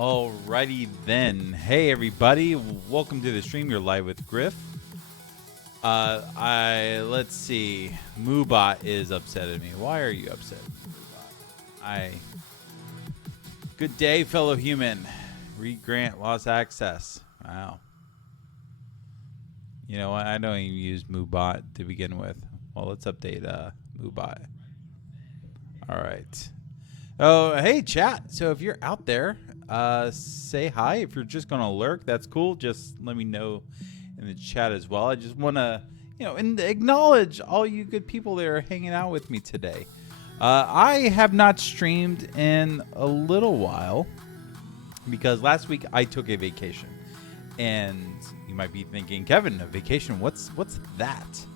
Alrighty then. Hey everybody, welcome to the stream. You're live with Griff. Let's see. Moobot is upset at me. Why are you upset, Moobot? Good day, fellow human. Regrant lost access. Wow. You know what? I don't even use Moobot to begin with. Well, let's update Moobot. All right. Oh, hey chat. So if you're out there, say hi. If you're just gonna lurk, that's cool. Just let me know in the chat as well. I just want to, and acknowledge all you good people that are hanging out with me today. I have not streamed in a little while because last week I took a vacation, and you might be thinking, Kevin, a vacation? What's that?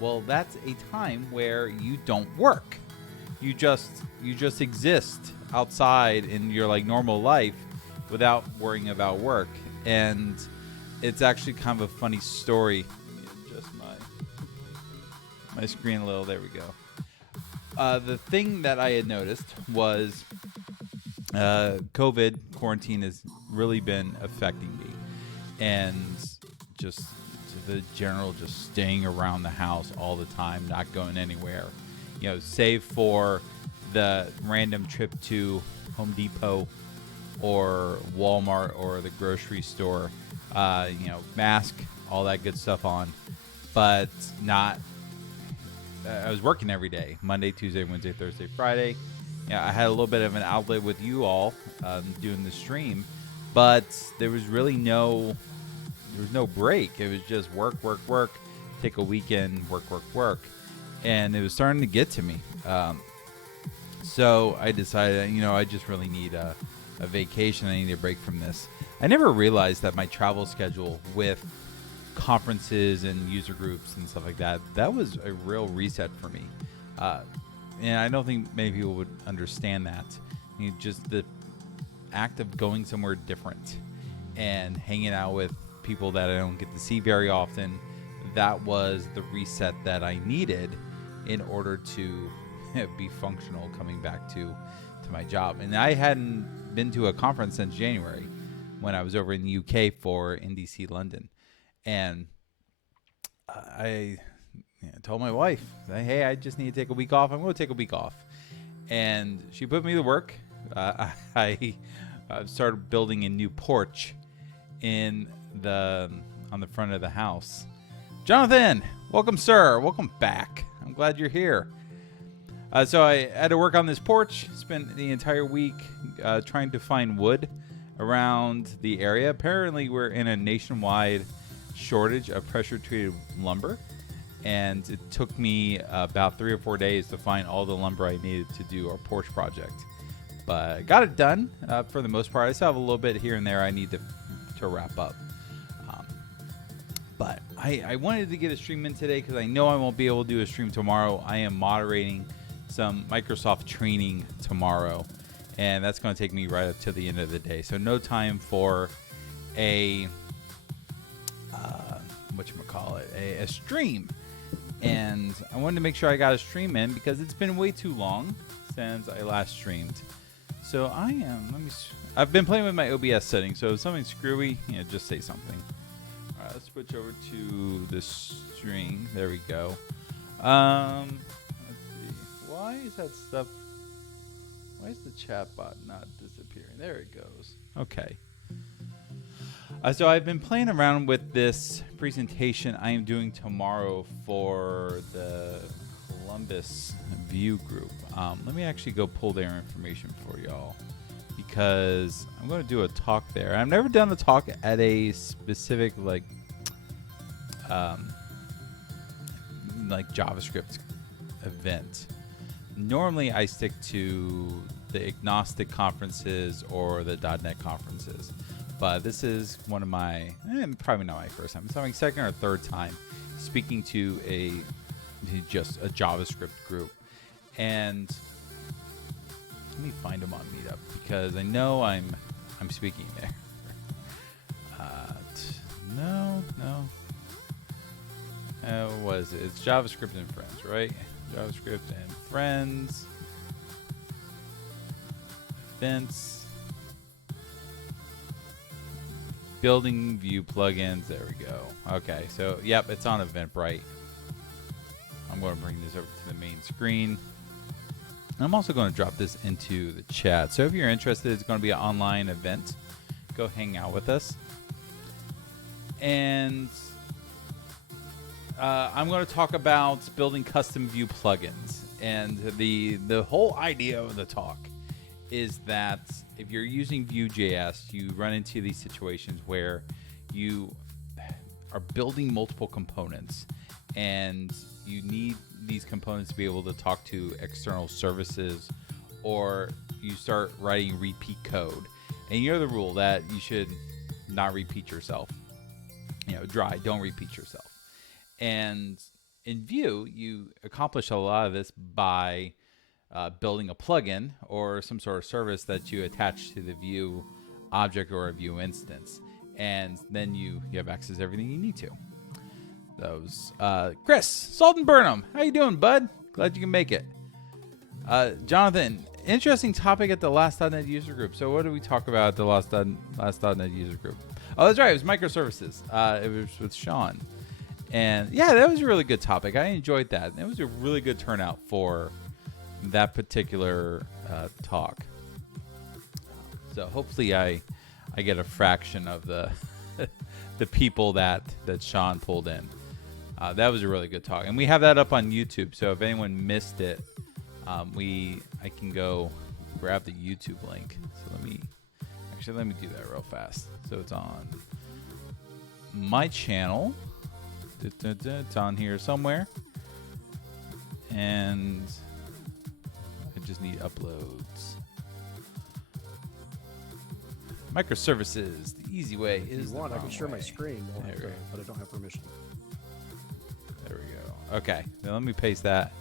Well, that's a time where you don't work. You just exist outside in your like normal life without worrying about work. And it's actually kind of a funny story. Just my screen a little. There we go. The thing that I had noticed was COVID quarantine has really been affecting me, and just the general just staying around the house all the time, not going anywhere. Save for the random trip to Home Depot or Walmart or the grocery store, mask, all that good stuff on, but not. I was working every day, Monday, Tuesday, Wednesday, Thursday, Friday. I had a little bit of an outlet with you all doing the stream, but there was really no break. It was just work, take a weekend, work. And it was starting to get to me. So I decided, I just really need a vacation. I need a break from this. I never realized that my travel schedule with conferences and user groups and stuff like that, that was a real reset for me. And I don't think many people would understand that. Just the act of going somewhere different and hanging out with people that I don't get to see very often, that was the reset that I needed in order to be functional coming back to my job. And I hadn't been to a conference since January when I was over in the UK for NDC London. And I told my wife, hey, I just need to take a week off. I'm going to take a week off. And she put me to work. I started building a new porch on the front of the house. Jonathan, welcome, sir. Welcome back. I'm glad you're here. So I had to work on this porch. Spent the entire week trying to find wood around the area. Apparently, we're in a nationwide shortage of pressure-treated lumber, and it took me about 3 or 4 days to find all the lumber I needed to do our porch project. But I got it done for the most part. I still have a little bit here and there I need to wrap up. But I wanted to get a stream in today because I know I won't be able to do a stream tomorrow. I am moderating some Microsoft training tomorrow, and that's going to take me right up to the end of the day. So no time for a stream. And I wanted to make sure I got a stream in because it's been way too long since I last streamed. So I've been playing with my OBS settings, so if something's screwy, just say something. All right, let's switch over to the string. There we go. Let's see. Why is that stuff? Why is the chat bot not disappearing? There it goes. Okay. So I've been playing around with this presentation I am doing tomorrow for the Columbus Vue group. Let me actually go pull their information for y'all, because I'm going to do a talk there. I've never done a talk at a specific like JavaScript event. Normally I stick to the agnostic conferences or the .NET conferences, but this is one of my, probably not my first time. It's my second or third time speaking to just a JavaScript group. And let me find them on Meetup because I know I'm speaking there. No. What is it? It's JavaScript and Friends, right? JavaScript and Friends. Events. Building Vue plugins. There we go. Okay, so yep, it's on Eventbrite. I'm going to bring this over to the main screen. I'm also going to drop this into the chat. So if you're interested, it's going to be an online event. Go hang out with us. And I'm going to talk about building custom Vue plugins. And the whole idea of the talk is that if you're using Vue.js, you run into these situations where you are building multiple components and you need these components to be able to talk to external services, or you start writing repeat code. And you know the rule that you should not repeat yourself. Don't repeat yourself. And in Vue, you accomplish a lot of this by building a plugin or some sort of service that you attach to the Vue object or a Vue instance. And then you have access to everything you need to. Those Chris Salt and Burnham, how you doing, bud? Glad you can make it. Jonathan, interesting topic at the last.net user group. So what did we talk about at the last.net user group? Oh, that's right, it was microservices. It was with Sean, and yeah, that was a really good topic. I enjoyed that. It was a really good turnout for that particular talk. So hopefully I get a fraction of the the people that Sean pulled in. That was a really good talk, and we have that up on YouTube. So if anyone missed it, I can go grab the YouTube link. So let me do that real fast. So it's on my channel. It's on here somewhere, and I just need uploads. Microservices, the easy way is. If you want, I can share my screen, There but I don't have permission. There we go. Okay, now let me paste that.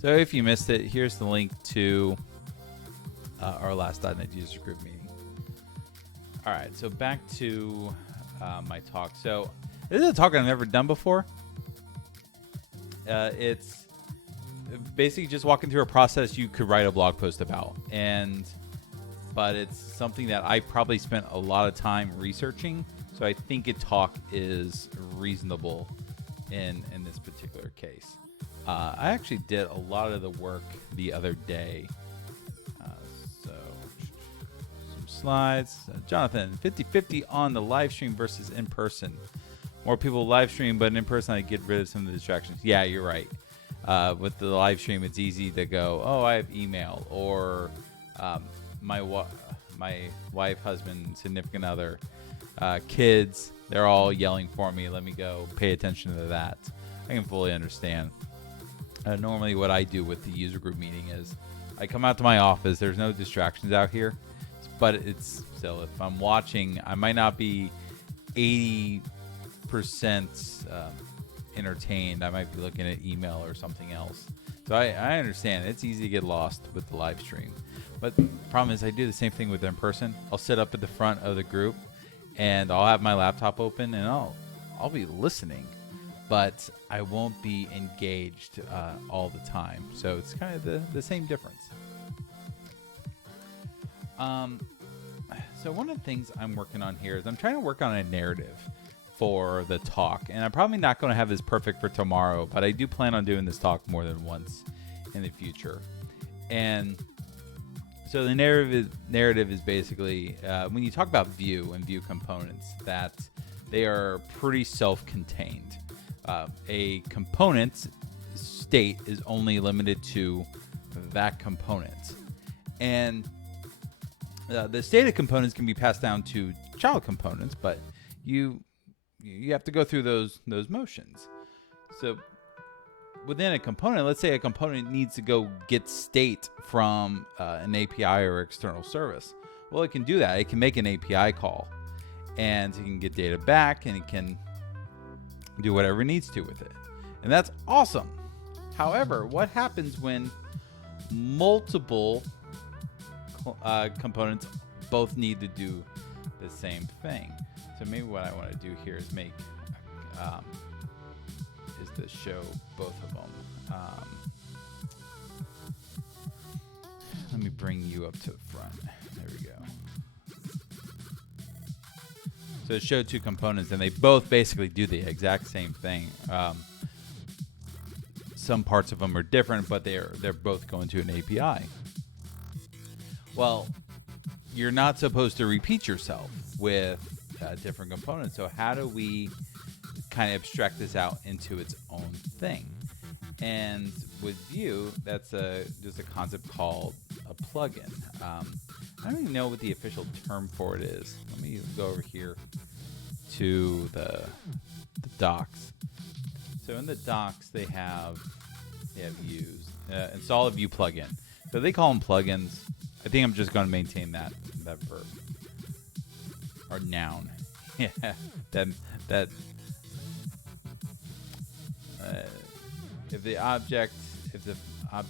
So if you missed it, here's the link to our last.net user group meeting. All right, so back to my talk. So this is a talk I've never done before. It's basically just walking through a process you could write a blog post about, but it's something that I probably spent a lot of time researching. So I think a talk is reasonable in this particular case. I actually did a lot of the work the other day. So some slides. Jonathan, 50-50 on the live stream versus in person. More people live stream, but in person I get rid of some of the distractions. Yeah, you're right. With the live stream, it's easy to go, oh, I have email, or my wife, husband, significant other, kids, they're all yelling for me. Let me go pay attention to that. I can fully understand. Normally what I do with the user group meeting is I come out to my office. There's no distractions out here, but it's still, if I'm watching, I might not be 80% entertained. I might be looking at email or something else. So I understand it's easy to get lost with the live stream. But the problem is I do the same thing with in person. I'll sit up at the front of the group and I'll have my laptop open and I'll be listening, but I won't be engaged all the time. So it's kind of the same difference. So one of the things I'm working on here is I'm trying to work on a narrative for the talk, and I'm probably not going to have this perfect for tomorrow, but I do plan on doing this talk more than once in the future. And so the narrative is basically when you talk about Vue and Vue components, that they are pretty self-contained. A component state is only limited to that component, and the state of components can be passed down to child components, but you have to go through those motions. So within a component, let's say a component needs to go get state from an API or external service. Well, it can do that. It can make an API call, and it can get data back, and it can do whatever it needs to with it. And that's awesome. However, what happens when multiple components both need to do the same thing? So maybe what I want to do here is make is to show both of them. Let me bring you up to the front. There we go. So it showed two components, and they both basically do the exact same thing. Some parts of them are different, but they're both going to an API. Well, you're not supposed to repeat yourself with different components. So how do we kind of abstract this out into its own thing? And with Vue, that's there's a concept called a plugin. I don't even know what the official term for it is. Let me go over here to the docs. So in the docs, they have Vues. Install a Vue plugin. So they call them plugins. I think I'm just going to maintain that verb or noun. Yeah, that. If the object, all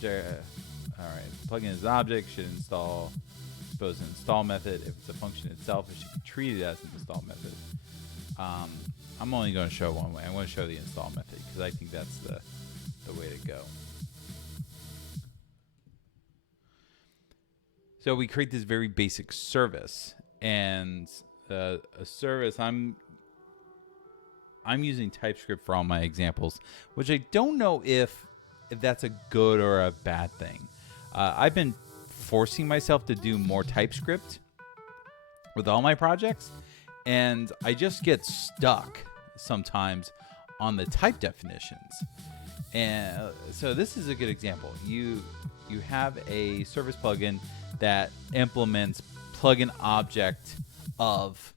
right, plugin is an object, should install, suppose an install method. If it's a function itself, it should be treated as an install method. I'm only going to show one way. I'm going to show the install method because I think that's the way to go. So we create this very basic service, and a service, I'm using TypeScript for all my examples, which I don't know if that's a good or a bad thing. I've been forcing myself to do more TypeScript with all my projects, and I just get stuck sometimes on the type definitions. And so this is a good example. You have a service plugin that implements plugin object of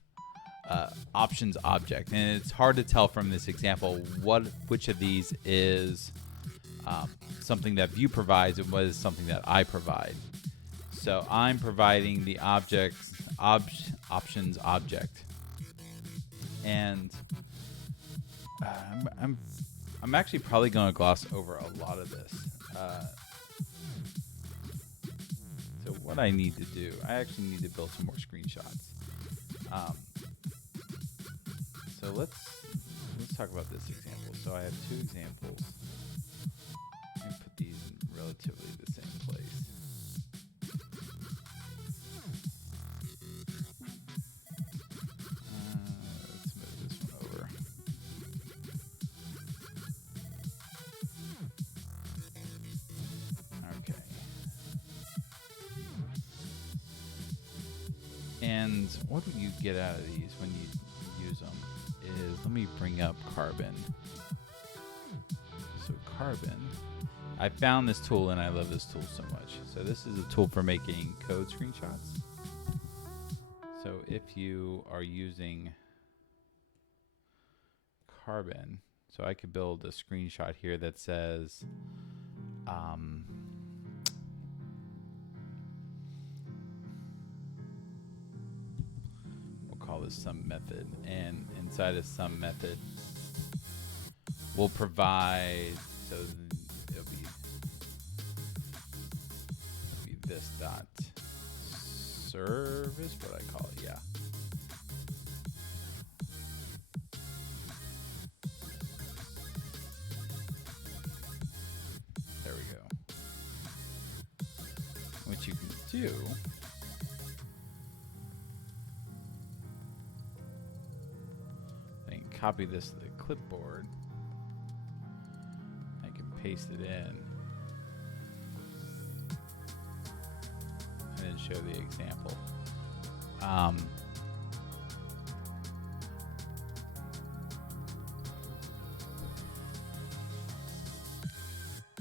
options object, and it's hard to tell from this example which of these is something that Vue provides and what is something that I provide. So I'm providing the options object, and I'm actually probably going to gloss over a lot of this. So what I need to do, I actually need to build some more screenshots. So let's talk about this example. So I have two examples. Let me put these in relatively the same place. Let's move this one over. Okay. And what do you get out of these when you use them? Let me bring up Carbon. So Carbon, I found this tool and I love this tool so much. So this is a tool for making code screenshots. So if you are using Carbon, so I could build a screenshot here that says, call this some method, and inside of some method we'll provide, so it'll be this dot service, what I call it, yeah. There we go. What you can do, copy this to the clipboard. I can paste it in and then show the example.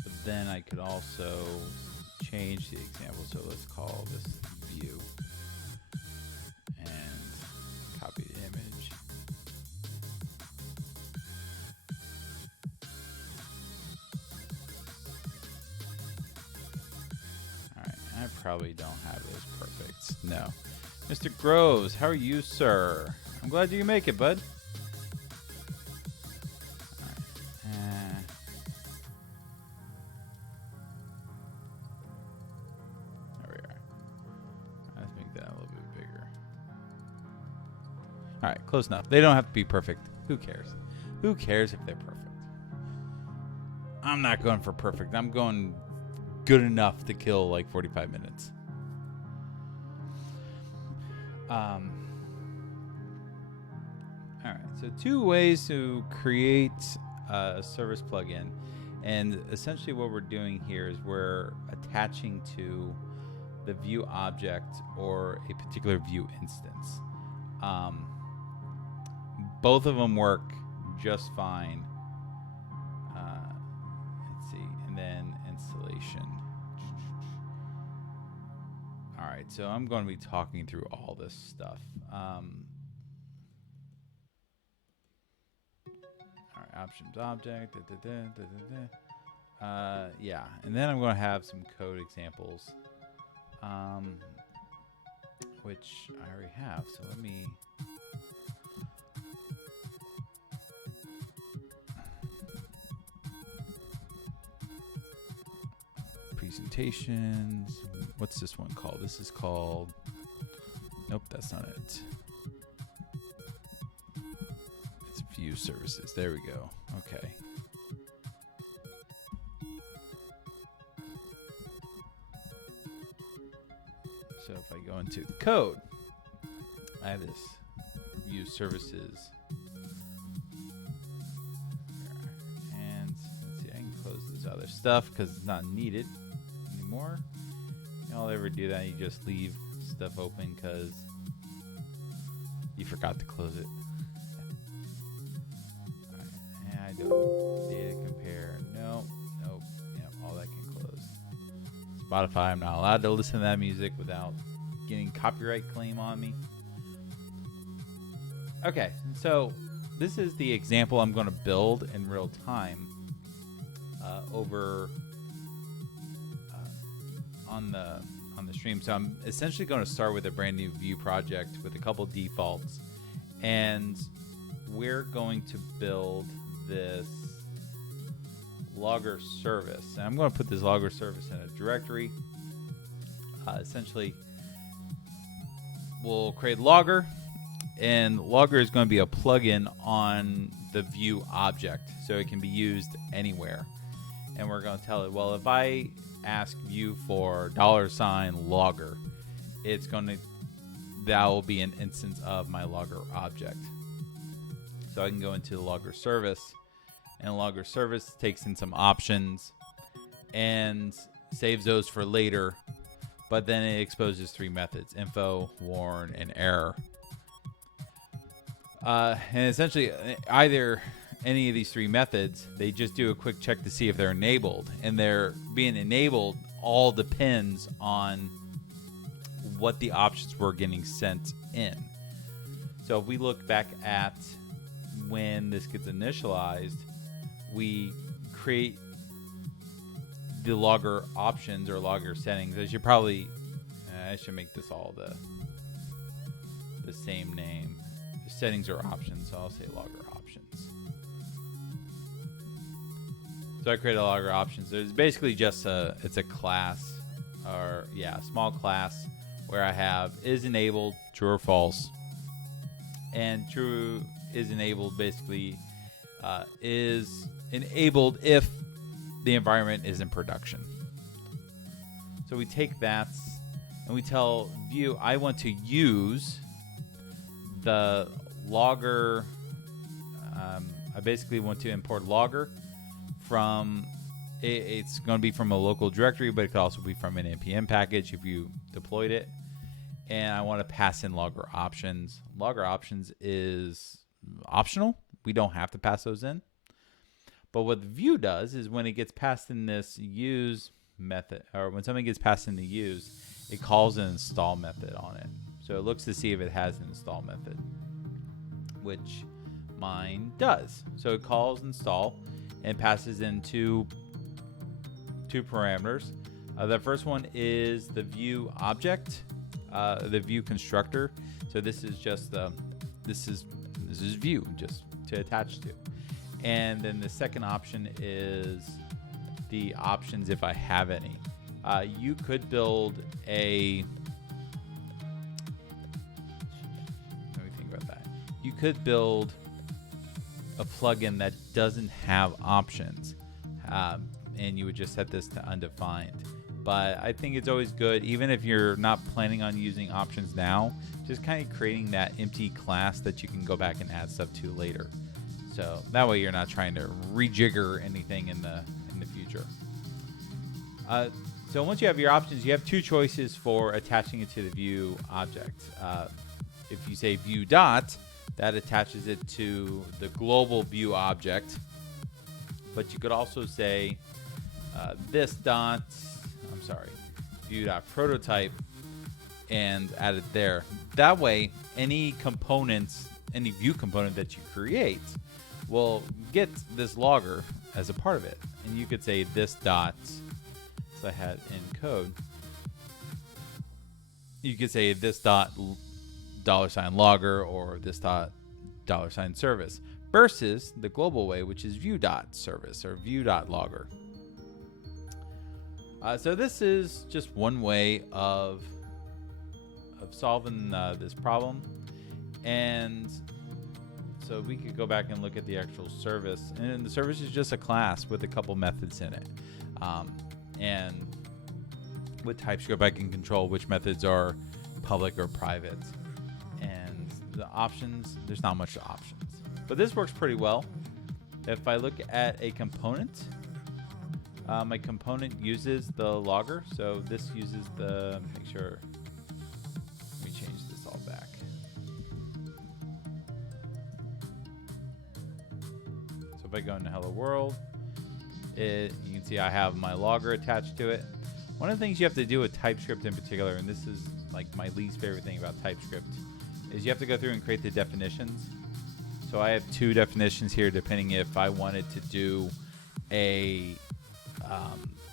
But then I could also change the example. So let's call this view and copy the image. Probably don't have those perfect. No. Mr. Groves, how are you, sir? I'm glad you make it, bud. All right. There we are. Let's make that a little bit bigger. All right, close enough. They don't have to be perfect. Who cares? Who cares if they're perfect? I'm not going for perfect. I'm going good enough to kill like 45 minutes. So 2 ways to create a service plugin. And essentially what we're doing here is we're attaching to the Vue object or a particular Vue instance. Both of them work just fine. Let's see, and then installation. All right, so I'm going to be talking through all this stuff. All right, options object. Yeah, and then I'm going to have some code examples, which I already have. So let me. Presentations. What's this one called? This is called. Nope, that's not it. It's Vue services. There we go. Okay. So if I go into code, I have this Vue services. And let's see, I can close this other stuff because it's not needed anymore. Y'all ever do that? You just leave stuff open because you forgot to close it. All right. And I don't data compare. Nope. Yep, all that can close. Spotify, I'm not allowed to listen to that music without getting copyright claim on me. Okay, so this is the example I'm going to build in real time over on the stream. So I'm essentially going to start with a brand new Vue project with a couple defaults, and we're going to build this logger service. And I'm going to put this logger service in a directory. Essentially, we'll create logger, and logger is going to be a plugin on the Vue object, so it can be used anywhere. And we're going to tell it, well, if I ask Vue for $logger, it's going to, that will be an instance of my logger object. So I can go into the logger service, and logger service takes in some options and saves those for later, but then it exposes 3 methods: info, warn, and error. And essentially, either any of these 3 methods, they just do a quick check to see if they're enabled, and they're being enabled all depends on what the options were getting sent in. So if we look back at when this gets initialized, we create the logger options or logger settings. I should probably, I should make this all the same name. The settings or options, so I'll say logger options. So I create a logger options. So it's basically just it's a class, or yeah, a small class where I have is enabled, true or false, and true is enabled basically is enabled if the environment is in production. So we take that and we tell Vue I want to use the logger. I basically want to import logger from it's going to be from a local directory, but it could also be from an npm package if you deployed it. And I want to pass in logger options. Logger options is optional. We don't have to pass those in. But what Vue does is when it gets passed in this use method, or when something gets passed in the use, it calls an install method on it. So it looks to see if it has an install method, which mine does. So it calls install and passes in two parameters. The first one is the Vue object, the Vue constructor. So this is just this is Vue just to attach to. And then the second option is the options if I have any. You could build a. Let me think about that. You could build a plugin that doesn't have options, and you would just set this to undefined. But I think it's always good, even if you're not planning on using options now, just kind of creating that empty class that you can go back and add stuff to later. So that way you're not trying to rejigger anything in the future. So once you have your options, you have two choices for attaching it to the Vue object. If you say Vue dot, that attaches it to the global Vue object. But you could also say this dot, Vue dot prototype, and add it there. That way, any components, any Vue component that you create will get this logger as a part of it. And you could say this dot, as I had in code, you could say this dot $logger or this dot $service versus the global way, which is Vue dot service or Vue dot logger. So this is just one way of solving this problem. And so we could go back and look at the actual service, and the service is just a class with a couple methods in it. And with TypeScript, I can control which methods are public or private. And the options, there's not much options. But this works pretty well. If I look at a component, my component uses the logger. So this uses the, make sure, let me change this all back. So if I go into Hello World, you can see I have my logger attached to it. One of the things you have to do with TypeScript in particular, and this is like my least favorite thing about TypeScript, is you have to go through and create the definitions. So I have two definitions here, depending if I wanted to do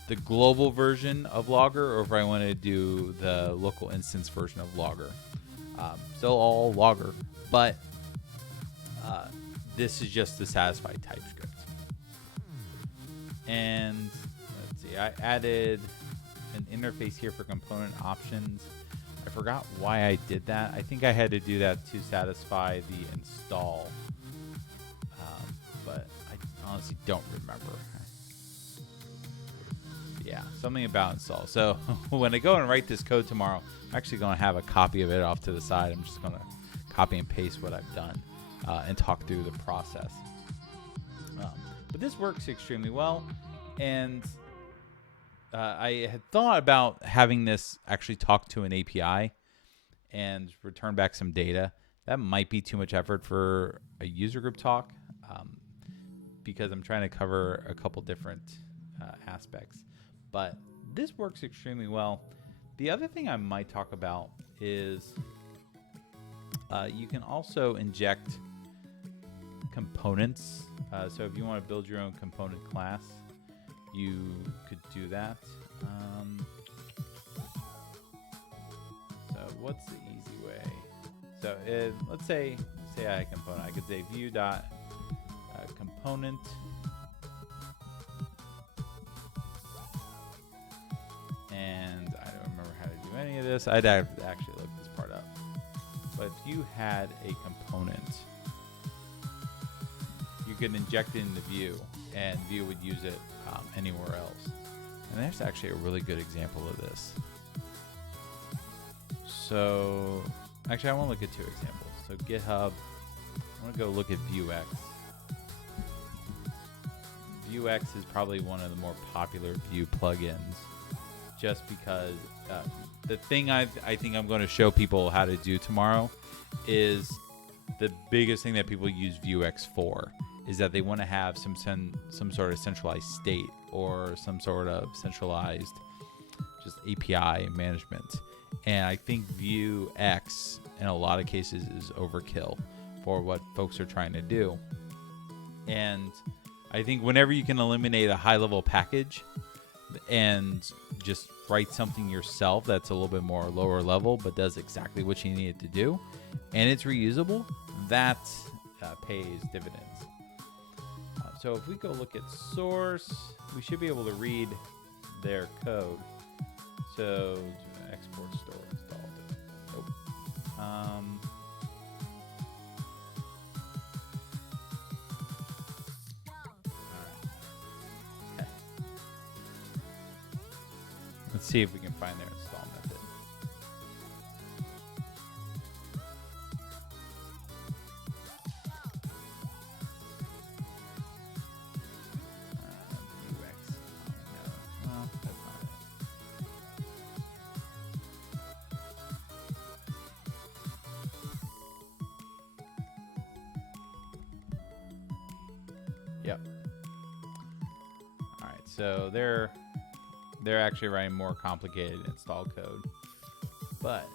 the global version of logger or if I wanted to do the local instance version of logger. Still all logger, but this is just to satisfy TypeScript. And let's see, I added an interface here for component options. I forgot why I did that. I think I had to do that to satisfy the install, but I honestly don't remember. Yeah, something about install. So when I go and write this code tomorrow, I'm actually going to have a copy of it off to the side. I'm just going to copy and paste what I've done and talk through the process. But this works extremely well, and I had thought about having this actually talk to an API and return back some data. That might be too much effort for a user group talk because I'm trying to cover a couple different aspects. But this works extremely well. The other thing I might talk about is you can also inject components. So if you want to build your own component class, you could do that. So what's the easy way? So let's say I had a component. I could say Vue dot component. And I don't remember how to do any of this. I'd have to actually look this part up. But if you had a component, you could inject it into Vue, and Vue would use it anywhere else. And there's actually a really good example of this. So, actually, I want to look at two examples. So GitHub, I want to go look at Vuex. Vuex is probably one of the more popular Vue plugins, just because the thing I think I'm going to show people how to do tomorrow is the biggest thing that people use Vuex for, is that they want to have some sort of centralized state or some sort of centralized just API management. And I think Vuex in a lot of cases is overkill for what folks are trying to do. And I think whenever you can eliminate a high-level package and just write something yourself that's a little bit more lower level but does exactly what you need it to do, and it's reusable, that pays dividends. So if we go look at source, we should be able to read their code. So export store installed. Nope. Let's see if we can find their install method. UX. No. Well, that's not it. Yep. All right, so they're actually writing more complicated install code, but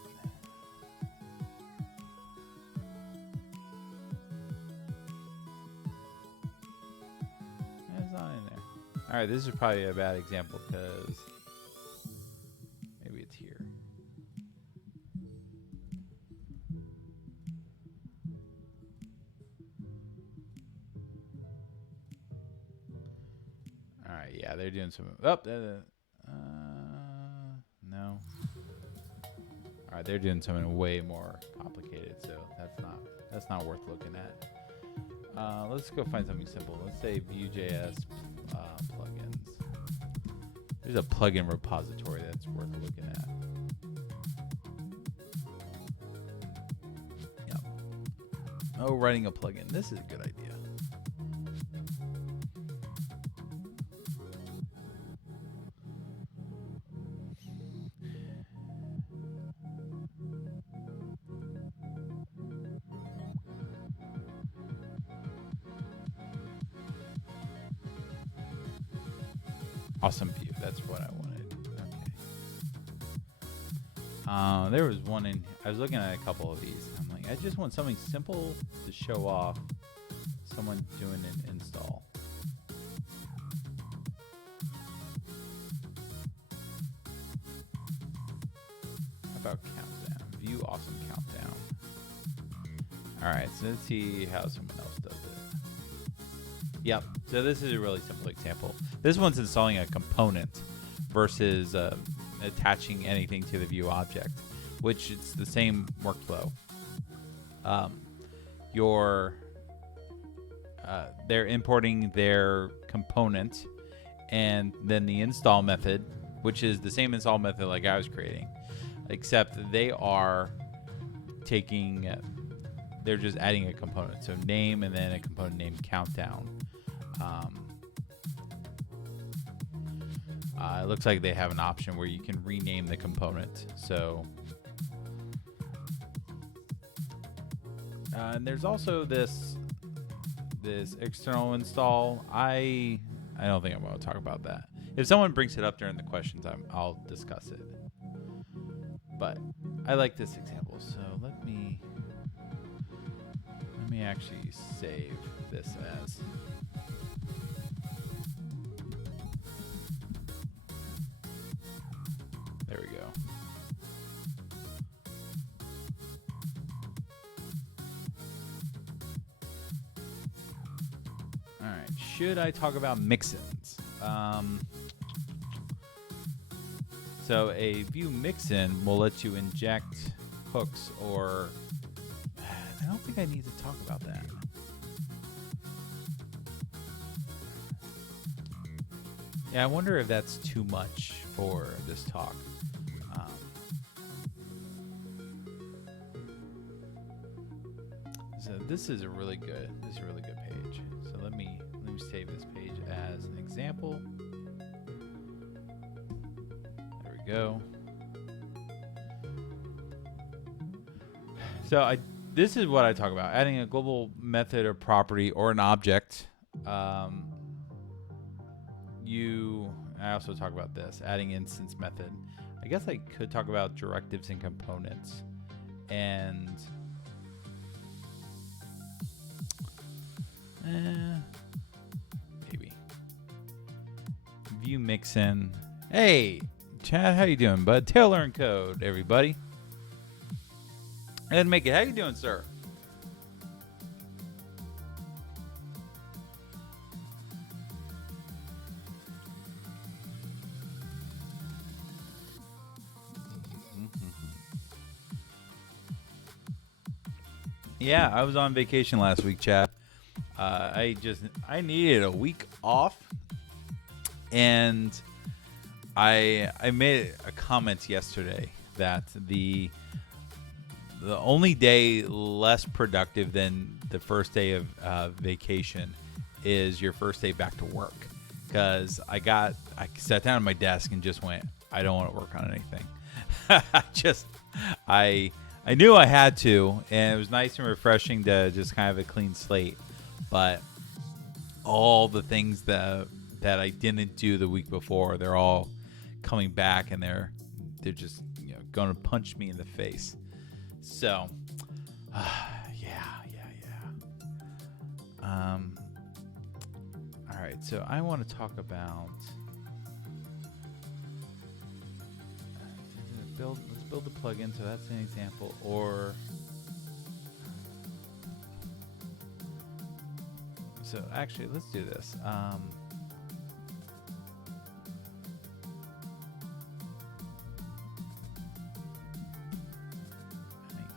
it's not in there. All right, this is probably a bad example because maybe it's here. All right, yeah, they're doing some. No. All right, they're doing something way more complicated, so that's not worth looking at. Let's go find something simple. Let's say Vue.JS plugins. There's a plugin repository that's worth looking at. Yep. Oh, writing a plugin. This is a good idea. Awesome view. That's what I wanted. Okay. There was one in. I was looking at a couple of these. I'm like, I just want something simple to show off someone doing an install. How about countdown? View awesome countdown. All right. So let's see how someone else does it. Yep. So this is a really simple example. This one's installing a component versus attaching anything to the Vue object, which it's the same workflow. They're importing their component and then the install method, which is the same install method like I was creating, except they are taking, they're just adding a component. So name and then a component named countdown. It looks like they have an option where you can rename the component. So, and there's also this external install. I don't think I'm going to talk about that. If someone brings it up during the questions, I'll discuss it. But I like this example, so let me actually save this as. There we go. All right. Should I talk about mixins? So a Vue mixin will let you inject hooks, or I don't think I need to talk about that. Yeah, I wonder if that's too much for this talk. So this is a really good page. So let me save this page as an example. There we go. So this is what I talk about: adding a global method or property or an object. I also talk about this, adding instance method. I guess I could talk about directives and components, and maybe Vue mixin. Hey, Chad, how you doing, bud? Taylor and Code, everybody. And make it. How you doing, sir? Yeah, I was on vacation last week, Chad. I needed a week off, and I made a comment yesterday that the only day less productive than the first day of vacation is your first day back to work. Because I sat down at my desk and just went, I don't want to work on anything. I knew I had to, and it was nice and refreshing to just kind of have a clean slate. But all the things that I didn't do the week before, they're all coming back, and they're just going to punch me in the face. So, yeah. All right, so I want to talk about let's build the plugin. So that's an example, or so actually, let's do this.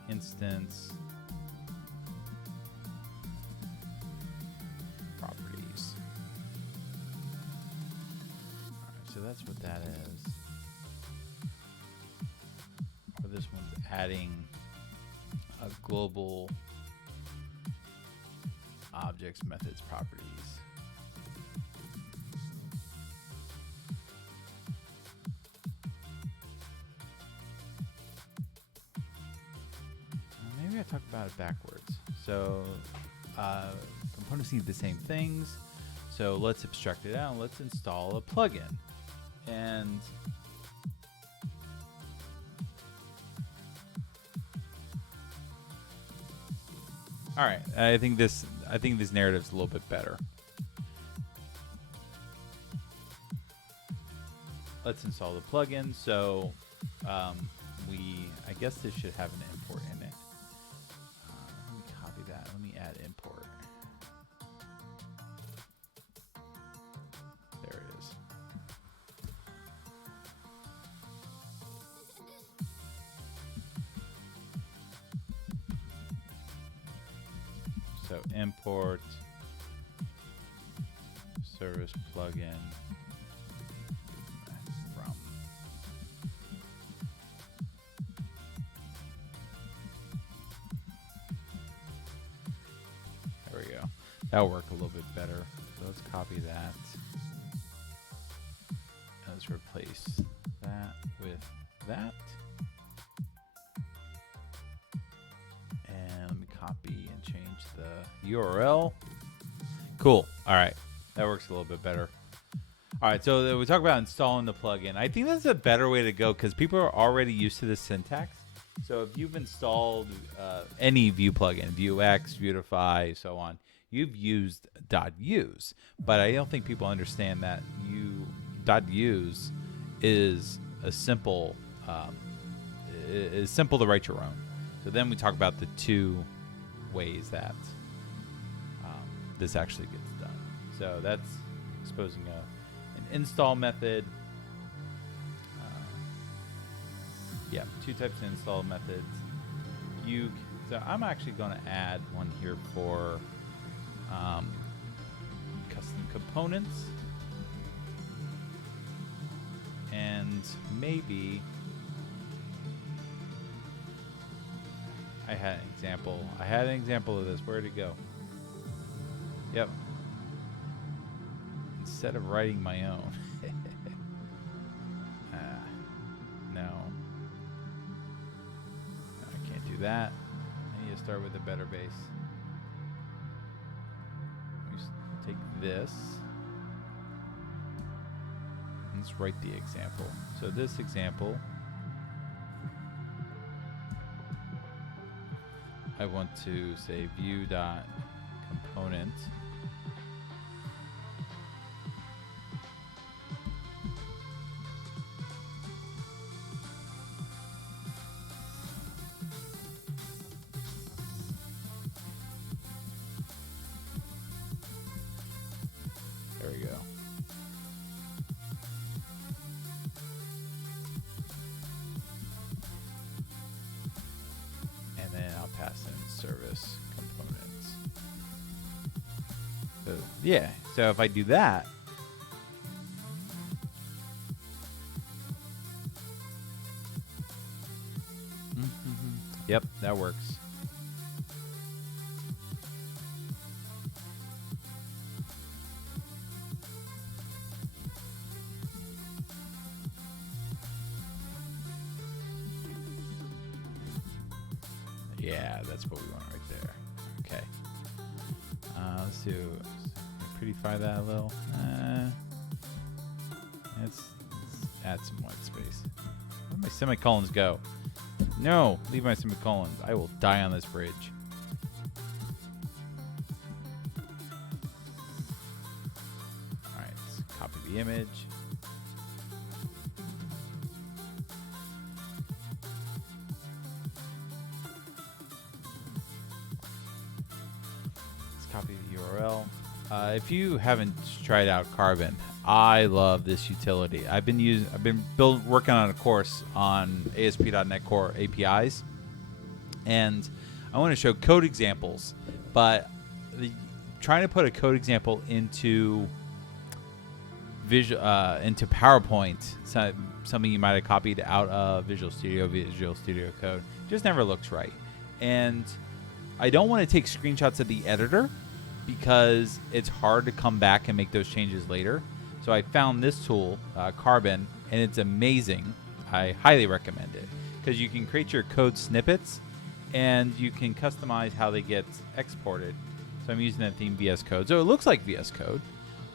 Instance properties. All right, so that's what that is. Or this one's adding a global objects methods properties. Maybe I talk about it backwards. So components need the same things. So let's abstract it out. Let's install a plugin. And all right, I think this narrative's a little bit better. Let's install the plugin. So I guess this should have an import in it. Let me copy that. Let me add import. There it is. So import service plugin from. There we go. That'll work a little bit better. So let's copy that. And let's replace that with that. And let me copy and change the URL. Cool. All right. That works a little bit better. All right. So we talk about installing the plugin. I think that's a better way to go because people are already used to the syntax. So if you've installed any Vue plugin, Vuex, Vuetify, so on, you've used .use. But I don't think people understand that .use is a simple to write your own. So then we talk about the two ways that this actually gets done. So that's exposing an install method. Yeah, two types of install methods. So I'm actually going to add one here for custom components. And maybe I had an example of this. Where'd it go? Yep. Instead of writing my own. No, I can't do that. I need to start with a better base. Let me take this. Let's write the example. So this example, I want to say Vue.component. There we go. And then I'll pass in service components. So yeah, so if I do that, Yep, that works. Yeah, that's what we want right there. Okay. Let's do. Prettify that a little. Let's add some white space. Where did my semicolons go? No, leave my semicolons. I will die on this bridge. All right, let's copy the image. Copy the URL. If you haven't tried out Carbon, I love this utility. I've been working on a course on ASP.NET Core APIs, and I want to show code examples. But trying to put a code example into into PowerPoint, something you might have copied out of Visual Studio Code, just never looks right. And I don't want to take screenshots of the editor because it's hard to come back and make those changes later. So I found this tool, Carbon, and it's amazing. I highly recommend it because you can create your code snippets and you can customize how they get exported. So I'm using that theme VS Code. So it looks like VS Code,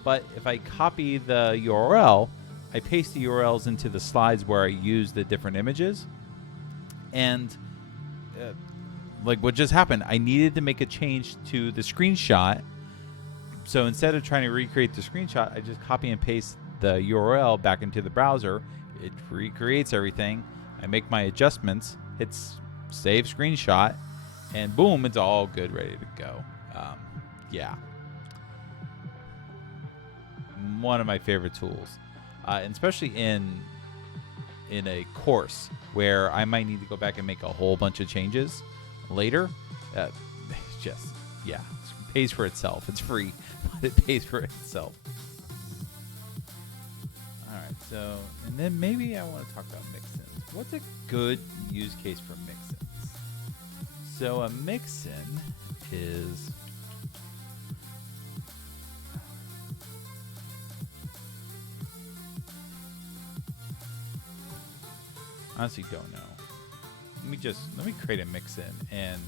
but if I copy the URL, I paste the URLs into the slides where I use the different images, and like what just happened, I needed to make a change to the screenshot. So instead of trying to recreate the screenshot, I just copy and paste the URL back into the browser. It recreates everything. I make my adjustments, hits save screenshot, and boom, it's all good, ready to go. Yeah. One of my favorite tools, and especially in a course where I might need to go back and make a whole bunch of changes later. Just, yeah, it pays for itself. It's free, but it pays for itself. All right, so, and then maybe I want to talk about mixins. What's a good use case for mixins? So a mixin is honestly don't know. Let me create a mixin and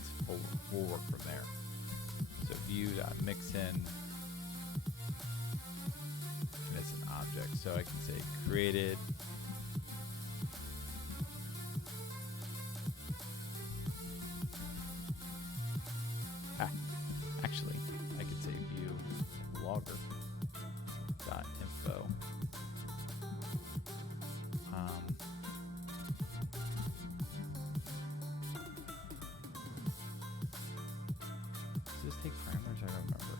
we'll work from there. So view.mixin, and it's an object. So I can say created. Actually, I could say view logger.info. Does this take parameters? I don't remember.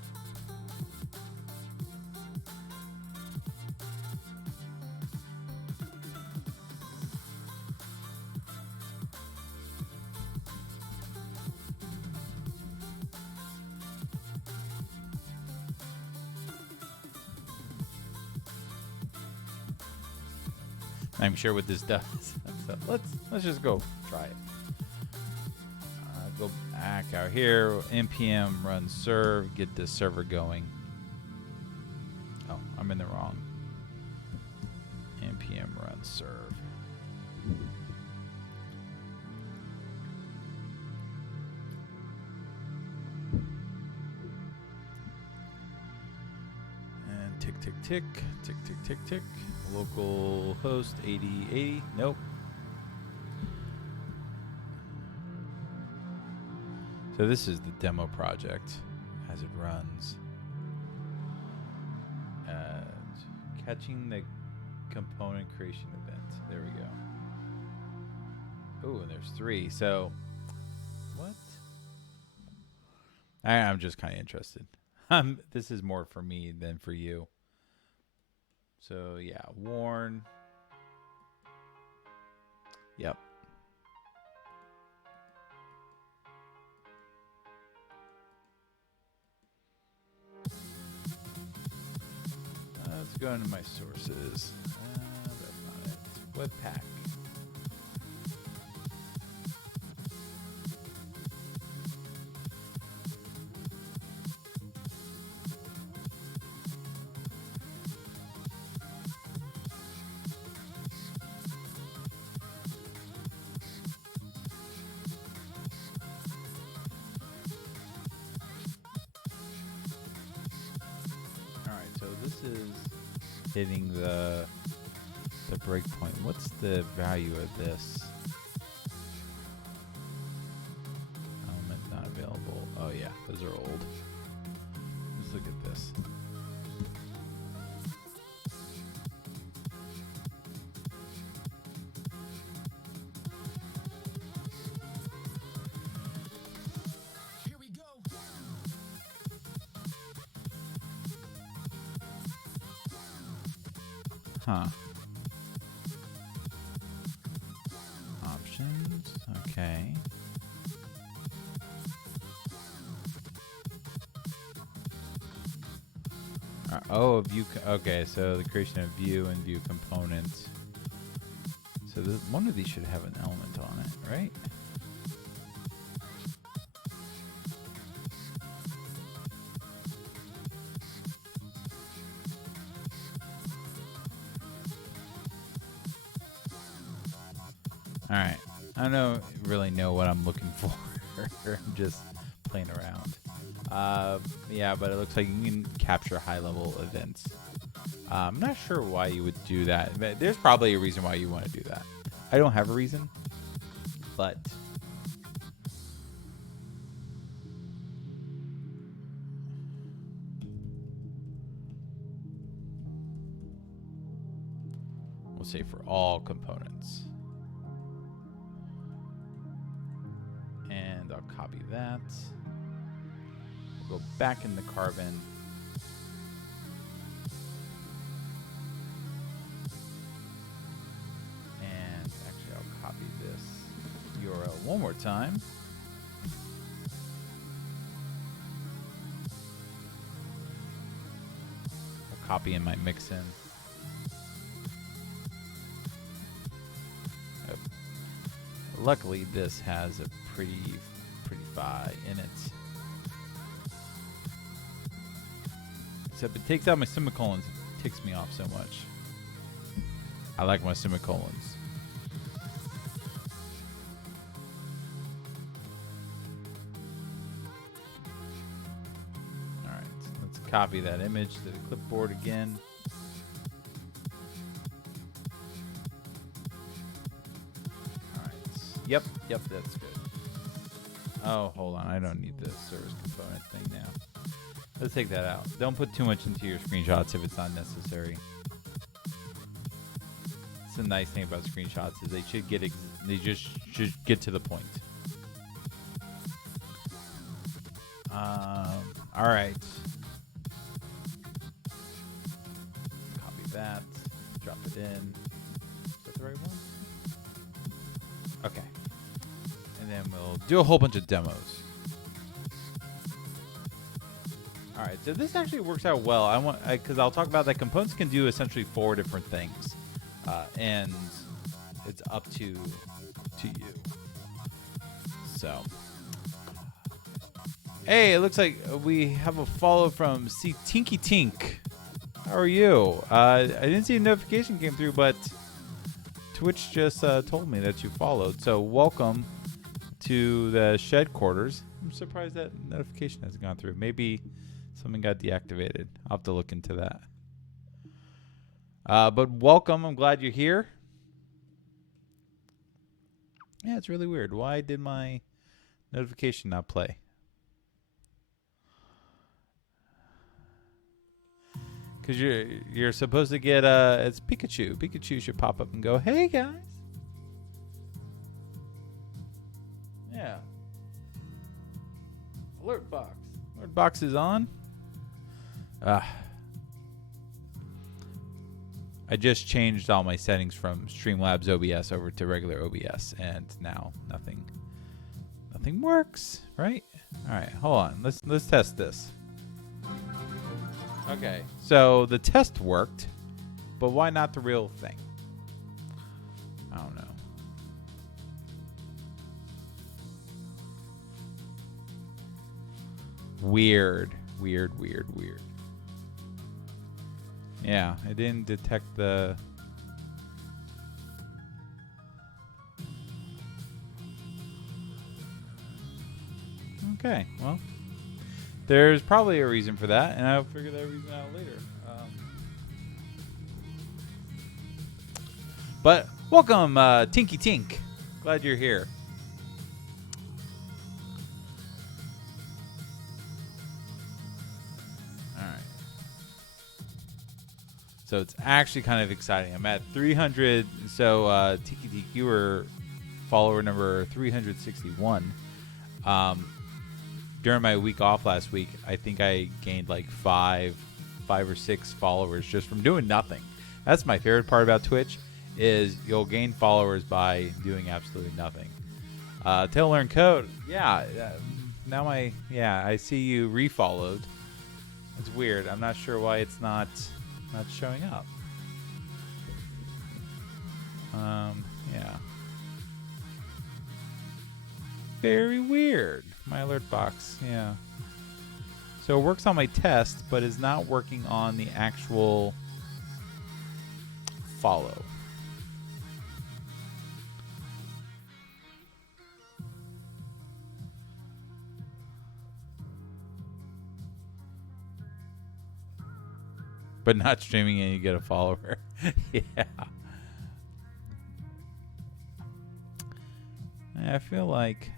I'm sure what this does. So let's just go try it. Go back out here, npm run serve, get this server going. Oh, I'm in the wrong. Npm run serve. And tick, tick, tick, tick, tick, tick, tick. Local host 8080. Nope. So this is the demo project as it runs. Catching the component creation event. There we go. Oh, and there's 3. So what? I'm just kind of interested. This is more for me than for you. So yeah, warn. Yep. Let's go into my sources. That's not it. Webpack. this is hitting the breakpoint. What's the value of this? Element not available. Oh yeah, those are old. Let's look at this. Huh. Options. Okay. Oh, view. Okay, so the creation of view and view component. So one of these should have an element on it, right? All right. I don't really know what I'm looking for. I'm just playing around. Yeah, but it looks like you can capture high-level events. I'm not sure why you would do that. But there's probably a reason why you want to do that. I don't have a reason, but we'll say for all components. And I'll copy that. We'll go back in the Carbon. And actually, I'll copy this URL one more time. I'll copy in my mixin. Luckily, this has a pretty fi in it. Except it takes out my semicolons. It ticks me off so much. I like my semicolons. All right, let's copy that image to the clipboard again. Yep, that's good. Oh, hold on. I don't need the service component thing now. Let's take that out. Don't put too much into your screenshots if it's not necessary. It's the nice thing about screenshots is they should get should get to the point. All right. Copy that. Drop it in. Is that the right one? Okay. And then we'll do a whole bunch of demos. All right, so this actually works out well. Because I'll talk about that components can do essentially 4 different things, and it's up to you. So, hey, it looks like we have a follow from Tinky Tink. How are you? I didn't see a notification came through, but Twitch just told me that you followed. So welcome to the shed quarters. I'm surprised that notification hasn't gone through. Maybe something got deactivated. I'll have to look into that. But welcome. I'm glad you're here. Yeah, it's really weird. Why did my notification not play? Because you're supposed to get it's Pikachu. Pikachu should pop up and go, hey guys. Yeah. Alert box. Alert box is on. I just changed all my settings from Streamlabs OBS over to regular OBS, and now nothing works, right? All right, hold on. Let's test this. Okay, so the test worked, but why not the real thing? I don't know. Weird. Yeah, it didn't detect the... Okay, well, there's probably a reason for that, and I'll figure that reason out later. But welcome, Tinky Tink. Glad you're here. All right. So it's actually kind of exciting. I'm at 300. So Tinky Tink, you were follower number 361. During my week off last week, I think I gained like five or six followers just from doing nothing. That's my favorite part about Twitch, is you'll gain followers by doing absolutely nothing. Tail Learn Code, yeah. Now I see you refollowed. It's weird. I'm not sure why it's not showing up. Yeah. Very weird. My alert box, yeah. So it works on my test, but is not working on the actual follow. But not streaming and you get a follower. Yeah. I feel like...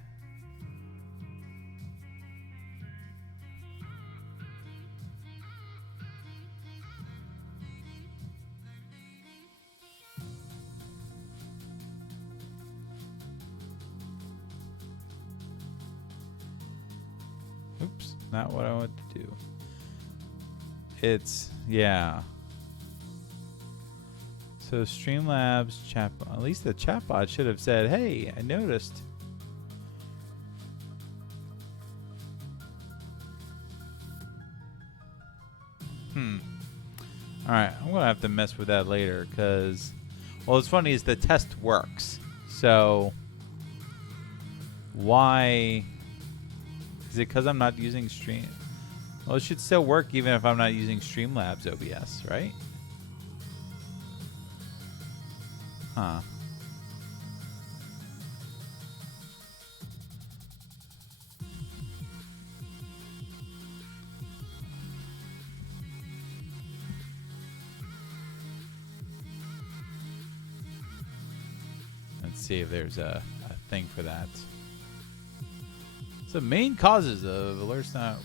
Oops, not what I want to do. It's, yeah. So Streamlabs chatbot, at least the chatbot should have said, hey, I noticed. All right, I'm going to have to mess with that later because, well, what's funny is the test works. So why... Is it because I'm not using Stream? Well, it should still work even if I'm not using Streamlabs OBS, right? Huh. Let's see if there's a thing for that. So main causes of alerts not...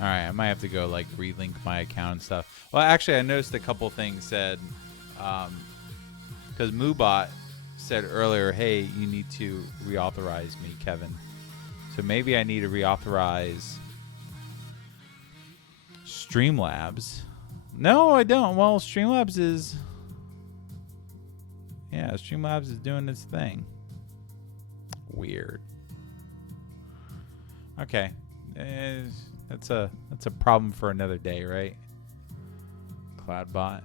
All right, I might have to go like relink my account and stuff. Well, actually, I noticed a couple things said, because Moobot said earlier, hey, you need to reauthorize me, Kevin. So maybe I need to reauthorize Streamlabs. No, I don't. Well, Streamlabs is... Yeah, Streamlabs is doing its thing. Weird. Okay. That's a problem for another day, right? CloudBot.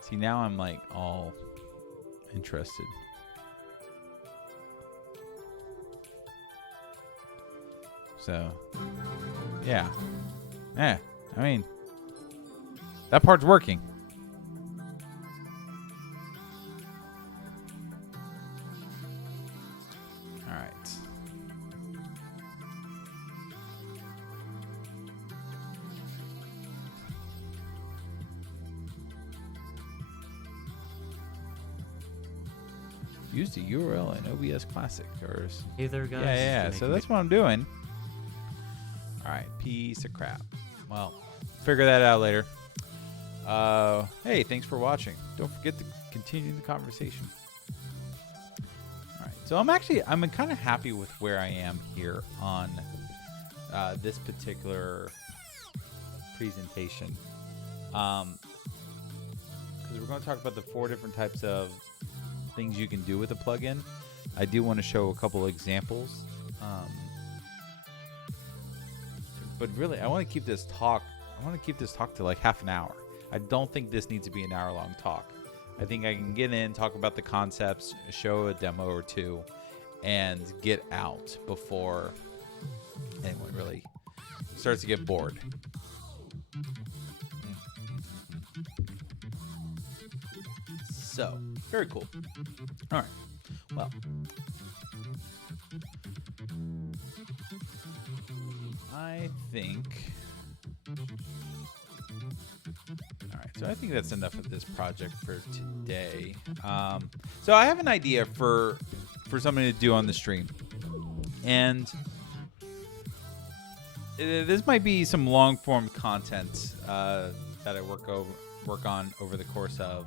See, now I'm like all interested. So, yeah. I mean, that part's working. All right. Use the URL in OBS Classic. Or Hey there, guys. yeah. So that's what I'm doing. All right, piece of crap. Well, figure that out later. Hey, thanks for watching. Don't forget to continue the conversation. All right, so I'm kind of happy with where I am here on this particular presentation. Because we're going to talk about the 4 different types of things you can do with a plugin. I do want to show a couple examples. But really, I want to keep this talk to like half an hour. I don't think this needs to be an hour-long talk. I think I can get in, talk about the concepts, show a demo or two, and get out before anyone really starts to get bored. So, very cool. All right. Well, I think... All right, so I think that's enough of this project for today. So I have an idea for something to do on the stream. And this might be some long-form content that I work on over the course of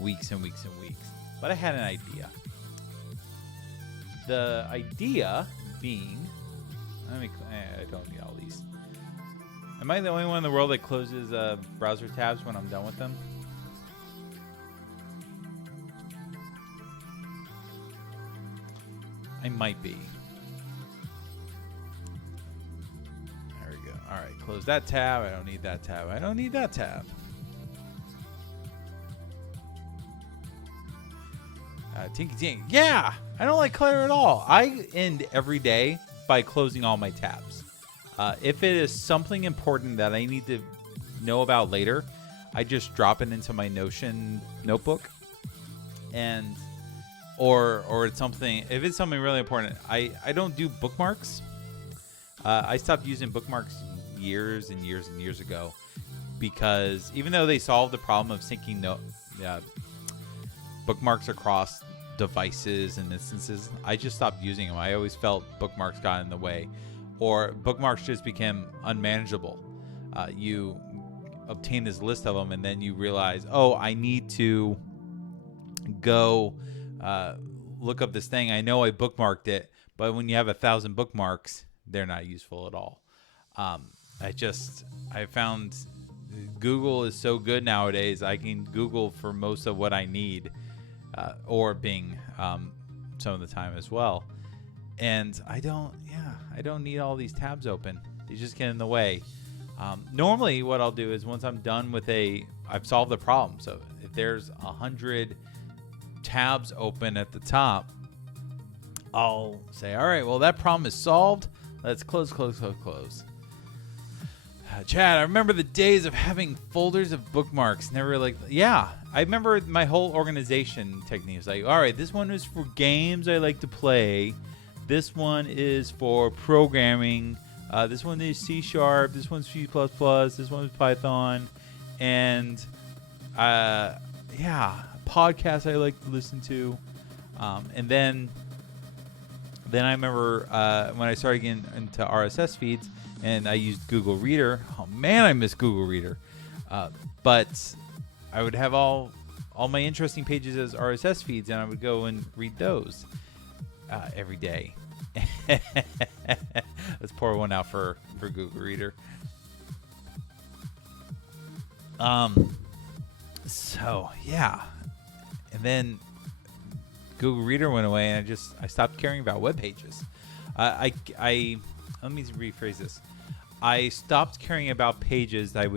weeks and weeks and weeks. But I had an idea. The idea being... I don't need all these. Am I the only one in the world that closes browser tabs when I'm done with them? I might be. There we go. All right, close that tab. I don't need that tab. I don't need that tab. Tinky Tink. Yeah, I don't like clutter at all. I end every day by closing all my tabs. If it is something important that I need to know about later, I just drop it into my Notion notebook, and or it's something. If it's something really important, I don't do bookmarks. I stopped using bookmarks years and years and years ago, because even though they solved the problem of syncing bookmarks across devices and instances, I just stopped using them. I always felt bookmarks got in the way, or bookmarks just became unmanageable. You obtain this list of them, and then you realize, oh, I need to go look up this thing. I know I bookmarked it, but when you have 1,000 bookmarks, they're not useful at all. I found Google is so good nowadays. I can Google for most of what I need, or Bing some of the time as well. And I don't need all these tabs open. They just get in the way. Normally what I'll do is, once I'm done with I've solved the problem. So if there's 100 tabs open at the top, I'll say, all right, well, that problem is solved. Let's close. Chad, I remember the days of having folders of bookmarks. Never I remember my whole organization technique was like, all right, this one is for games I like to play. This one is for programming. This one is C#. This one's C++. This one's Python. And podcasts I like to listen to. And then I remember when I started getting into RSS feeds, and I used Google Reader. Oh man, I miss Google Reader. But I would have all my interesting pages as RSS feeds, and I would go and read those every day. Let's pour one out for Google Reader. So yeah, and then Google Reader went away, and I stopped caring about web pages. Let me rephrase this. I stopped caring about pages I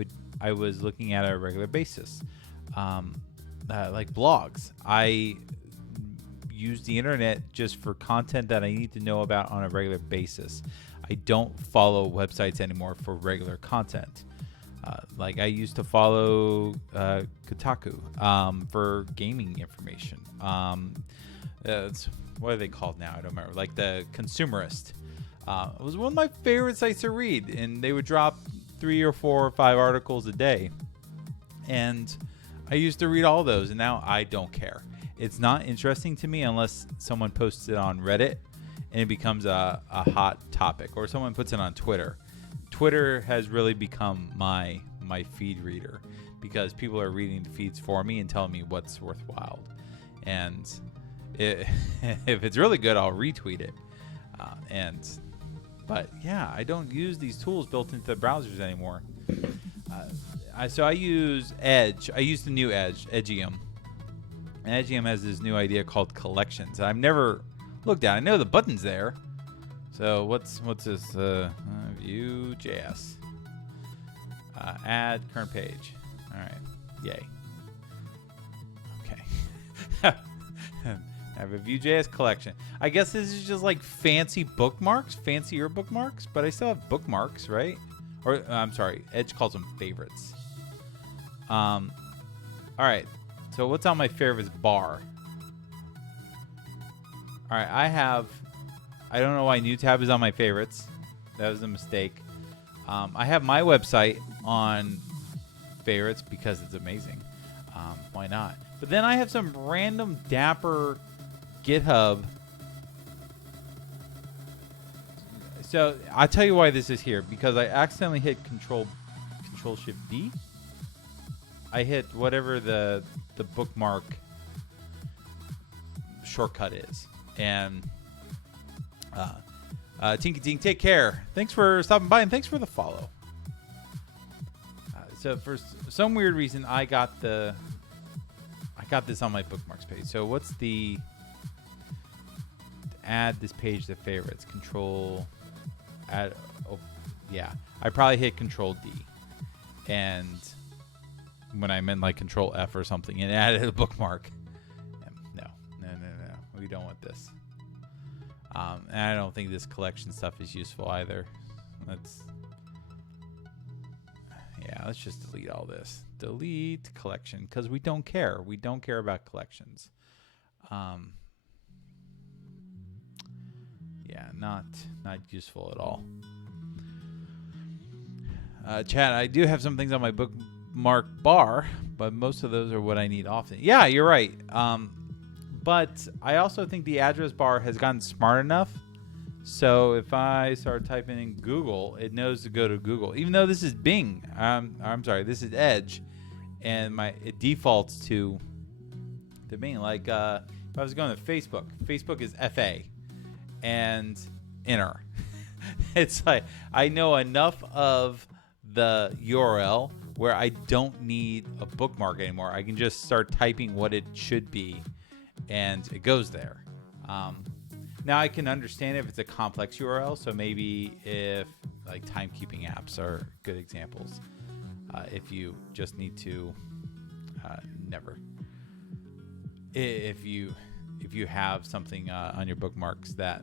was looking at on a regular basis, like blogs. I use the internet just for content that I need to know about on a regular basis. I don't follow websites anymore for regular content. Like I used to follow Kotaku for gaming information. What are they called now? I don't remember. Like the Consumerist. It was one of my favorite sites to read, and they would drop 3 or 4 or 5 articles a day. And I used to read all those, and now I don't care. It's not interesting to me unless someone posts it on Reddit and it becomes a hot topic, or someone puts it on Twitter. Twitter has really become my feed reader, because people are reading the feeds for me and telling me what's worthwhile. And if it's really good, I'll retweet it. But yeah, I don't use these tools built into the browsers anymore. So I use Edge. I use the new Edgeium. And Edgeium has this new idea called collections. I've never looked at. I know the button's there. So what's this? Vue.JS. Add current page. All right. Yay. Okay. I have a Vue.js collection. I guess this is just like fancy bookmarks, fancier bookmarks, but I still have bookmarks, right? Or I'm sorry, Edge calls them favorites. All right. So what's on my favorites bar? All right, I don't know why new tab is on my favorites. That was a mistake. I have my website on favorites because it's amazing. Why not? But then I have some random dapper GitHub. So I'll tell you why this is here, because I accidentally hit Control Shift D. I hit whatever the bookmark shortcut is. And Tinky Tink, take care. Thanks for stopping by, and thanks for the follow. So for some weird reason, I got this on my bookmarks page. So what's the add this page to favorites? Control add. Oh, yeah. I probably hit Control D, and when I meant like Control F or something, and added a bookmark. No. We don't want this. And I don't think this collection stuff is useful either. Let's just delete all this. Delete collection, because we don't care. We don't care about collections. Not useful at all. Chat, I do have some things on my bookmark bar, but most of those are what I need often. Yeah, you're right. But I also think the address bar has gotten smart enough. So if I start typing in Google, it knows to go to Google. Even though this is Bing, I'm sorry, this is Edge, and it defaults to Bing. Like if I was going to Facebook is FA, and enter. It's like I know enough of the URL where I don't need a bookmark anymore. I can just start typing what it should be, and it goes there. Now I can understand if it's a complex URL, so maybe if like timekeeping apps are good examples. If you just need to if you have something on your bookmarks that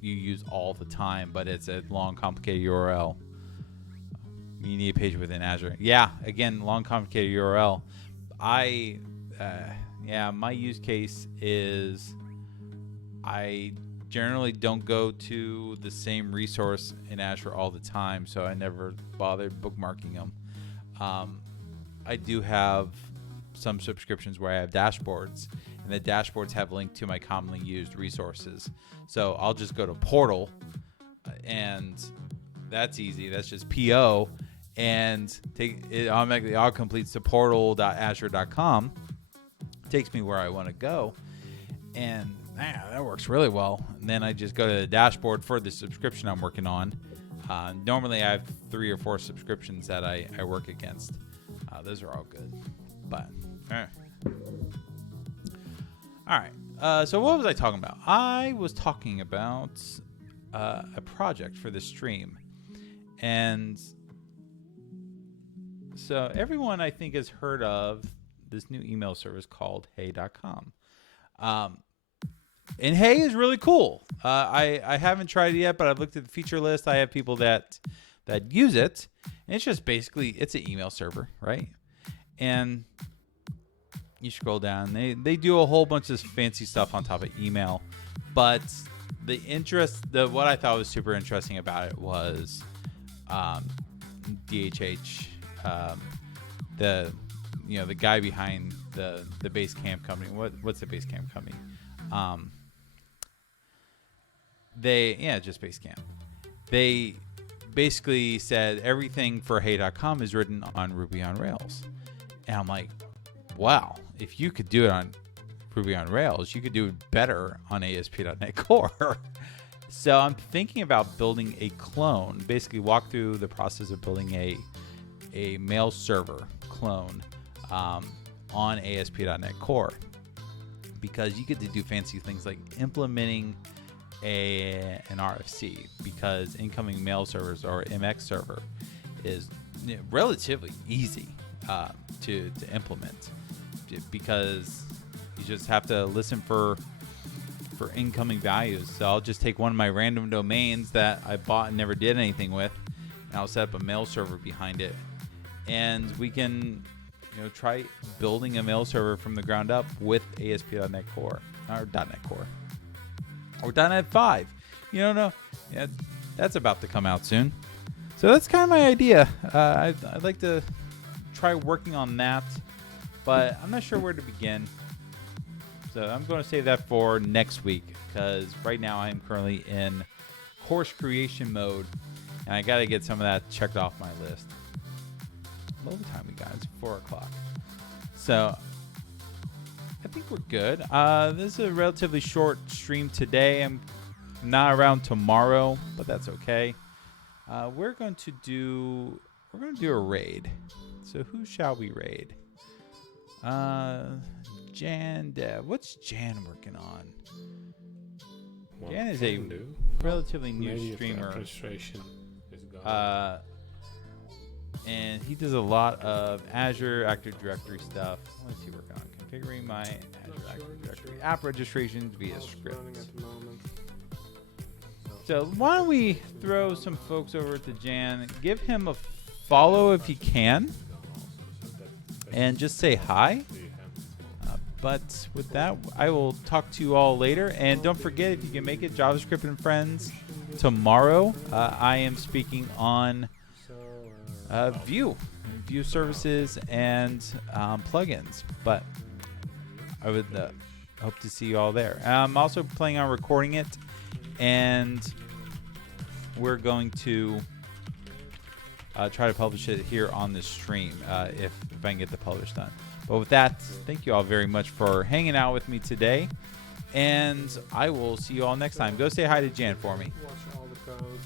you use all the time, but it's a long, complicated URL, you need a page within Azure. Yeah, again, long, complicated URL. My use case is I generally don't go to the same resource in Azure all the time, so I never bothered bookmarking them. I do have some subscriptions where I have dashboards, and the dashboards have linked to my commonly used resources. So I'll just go to Portal, and that's easy. That's just PO, and it automatically auto-completes to portal.azure.com. Takes me where I want to go, and that works really well. And then I just go to the dashboard for the subscription I'm working on. Normally I have 3 or 4 subscriptions that I work against. Those are all good, but all right. So what was I talking about? I was talking about a project for the stream, and so everyone I think has heard of this new email service called Hey.com. And Hey is really cool. I haven't tried it yet, but I've looked at the feature list. I have people that use it. And it's just basically, it's an email server, right? And you scroll down. They do a whole bunch of fancy stuff on top of email. But what I thought was super interesting about it was DHH, the guy behind the Basecamp company. What's the Basecamp company? Just Basecamp. They basically said everything for Hey.com is written on Ruby on Rails. And I'm like, wow, if you could do it on Ruby on Rails, you could do it better on ASP.NET Core. So I'm thinking about building a clone, basically walk through the process of building a mail server clone on ASP.NET Core, because you get to do fancy things like implementing an RFC, because incoming mail servers or MX server is relatively easy to implement, because you just have to listen for for incoming values. So I'll just take one of my random domains that I bought and never did anything with, and I'll set up a mail server behind it, and we can, try building a mail server from the ground up with ASP.NET Core or .NET Core or .NET 5. You don't know. Yeah, that's about to come out soon. So that's kind of my idea. I'd like to try working on that, but I'm not sure where to begin. So I'm going to save that for next week, because right now I am currently in course creation mode, and I got to get some of that checked off my list. What time we got? It's 4 o'clock. So I think we're good. This is a relatively short stream today. I'm not around tomorrow, but that's okay. We're going to do a raid. So who shall we raid? Jan Dev. What's Jan working on? Jan is a relatively new streamer. Registration is gone. And he does a lot of Azure Active Directory stuff. What's he working on? Configuring my Azure Active Directory app registrations via script. So why don't we throw some folks over to Jan, give him a follow if you can, and just say hi. But with that, I will talk to you all later. And don't forget, if you can make it, JavaScript and Friends tomorrow. I am speaking on Vue services and plugins. But I would hope to see you all there. I'm also planning on recording it, and we're going to try to publish it here on the stream if I can get the publish done. But with that, thank you all very much for hanging out with me today, and I will see you all next time. Go say hi to Jan for me. Watch all the code.